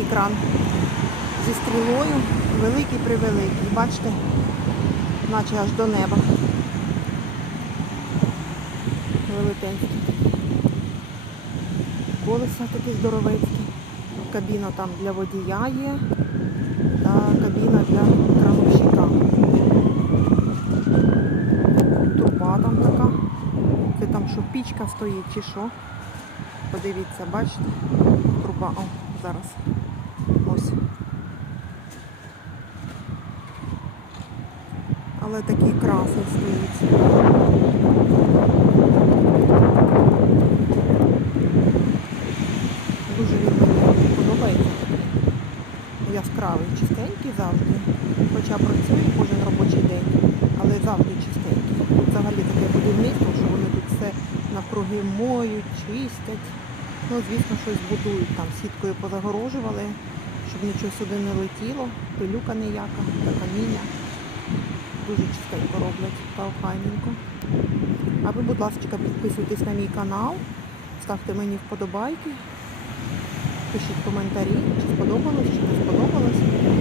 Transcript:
такий кран зі стрілою, великий превеликий. Бачите, наче аж до неба. Велетенський. Колеса такі здоровецькі. Кабіна там для водія є та кабіна для крановщика. Труба там така. Це там що пічка стоїть чи що. Подивіться, бачите? Труба. О, зараз. Але такий красний стоїть. Дуже мені подобається. Яскравий, чистенький завжди. Хоча працює кожен робочий день, але завжди чистенький. Взагалі таке будівництво, що вони тут все навкруги моють, чистять. Ну, звісно, щось будують там, сіткою позагорожували, щоб нічого сюди не летіло, пилюка ніяка, каміння. Дуже чистенько роблять та охайненько. А ви, будь ласка, підписуйтесь на мій канал, ставте мені вподобайки, пишіть коментарі, чи сподобалось, чи не сподобалось.